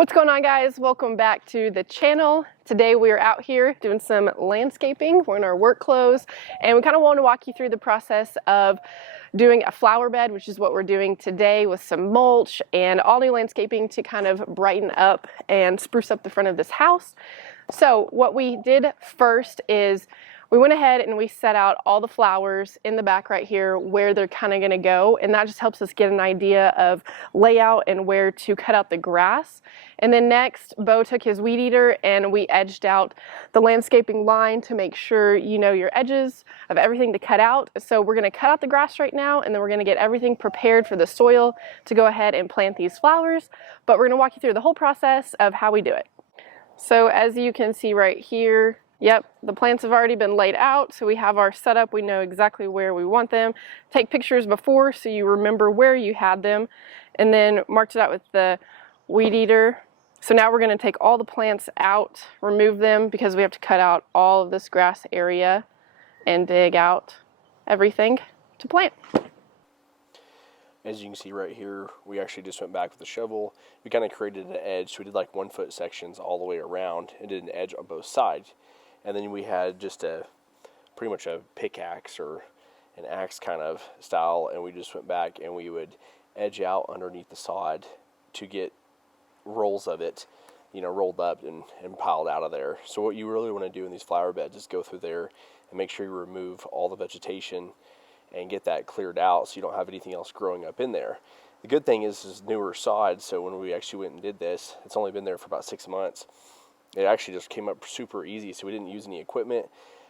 What's going on, guys? Welcome back to the channel. Today we are out here doing some landscaping. We're in our work clothes and we kind of want to walk you through the process of doing a flower bed, which is what we're doing today with some mulch and all new landscaping to kind of brighten up and spruce up the front of this house. So what we did first is we went ahead and we set out all the flowers in the back right here where they're kind of going to go, and that just helps us get an idea of layout and where to cut out the grass. And then next, Bo took his weed eater and we edged out the landscaping line to make sure you know your edges of everything to cut out. So we're going to cut out the grass right now, and then we're going to get everything prepared for the soil to go ahead and plant these flowers. But we're going to walk you through the whole process of how we do it. So as you can see right here, yep, the plants have already been laid out, so we have our setup. We know exactly where we want them. Take pictures before so you remember where you had them, and then marked it out with the weed eater. So now we're going to take all the plants out, remove them because we have to cut out all of this grass area and dig out everything to plant. As you can see right here, we actually just went back with the shovel. We kind of created an edge, so we did like 1 foot sections all the way around and did an edge on both sides. And then we had just pretty much a pickaxe or an axe kind of style, and we just went back and we would edge out underneath the sod to get rolls of it, you know, rolled up and piled out of there. So what you really want to do in these flower beds is go through there and make sure you remove all the vegetation and get that cleared out so you don't have anything else growing up in there. The good thing is newer sod, so when we actually went and did this, it's only been there for about 6 months. It actually just came up super easy, so we didn't use any equipment.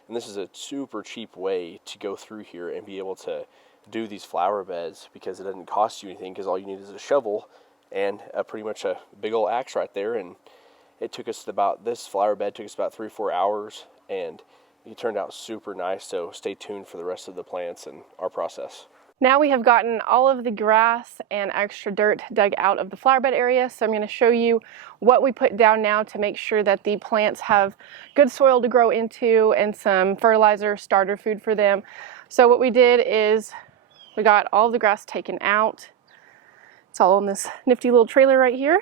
And this is a super cheap way to go through here and be able to do these flower beds because it doesn't cost you anything, because all you need is a shovel and pretty much a big old axe right there. And it took us this flower bed took us about 3 or 4 hours, and it turned out super nice. So stay tuned for the rest of the plants and our process. Now we have gotten all of the grass and extra dirt dug out of the flower bed area, so I'm going to show you what we put down now to make sure that the plants have good soil to grow into and some fertilizer, starter food for them. So what we did is we got all of the grass taken out. It's all in this nifty little trailer right here.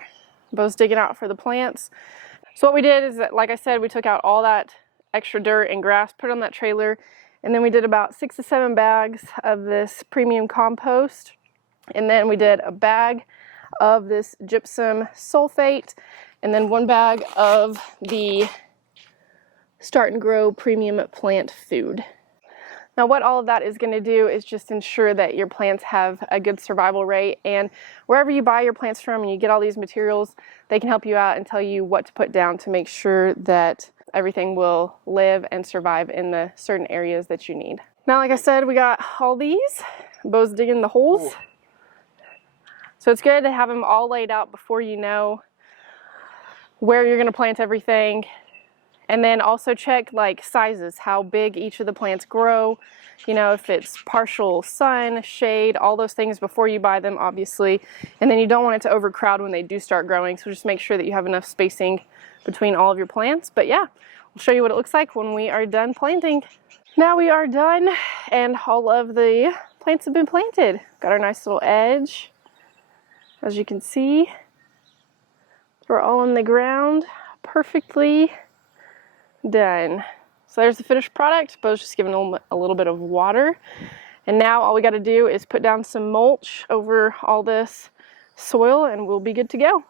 Bo's digging out for the plants. So what we did is that, like I said, we took out all that extra dirt and grass, put it on that trailer, and then we did about 6 to 7 bags of this premium compost. And then we did a bag of this gypsum sulfate, and then 1 bag of the Start and Grow premium plant food. Now what all of that is going to do is just ensure that your plants have a good survival rate, and wherever you buy your plants from and you get all these materials, they can help you out and tell you what to put down to make sure that everything will live and survive in the certain areas that you need. Now, like I said, we got all these. Bo's digging the holes. So it's good to have them all laid out before you know where you're going to plant everything. And then also check like sizes, how big each of the plants grow. You know, if it's partial sun, shade, all those things before you buy them, obviously. And then you don't want it to overcrowd when they do start growing. So just make sure that you have enough spacing between all of your plants. But yeah, we'll show you what it looks like when we are done planting. Now we are done and all of the plants have been planted. Got our nice little edge. As you can see, they're all in the ground, perfectly done. So there's the finished product. Bo's just giving a little bit of water. And now all we got to do is put down some mulch over all this soil and we'll be good to go.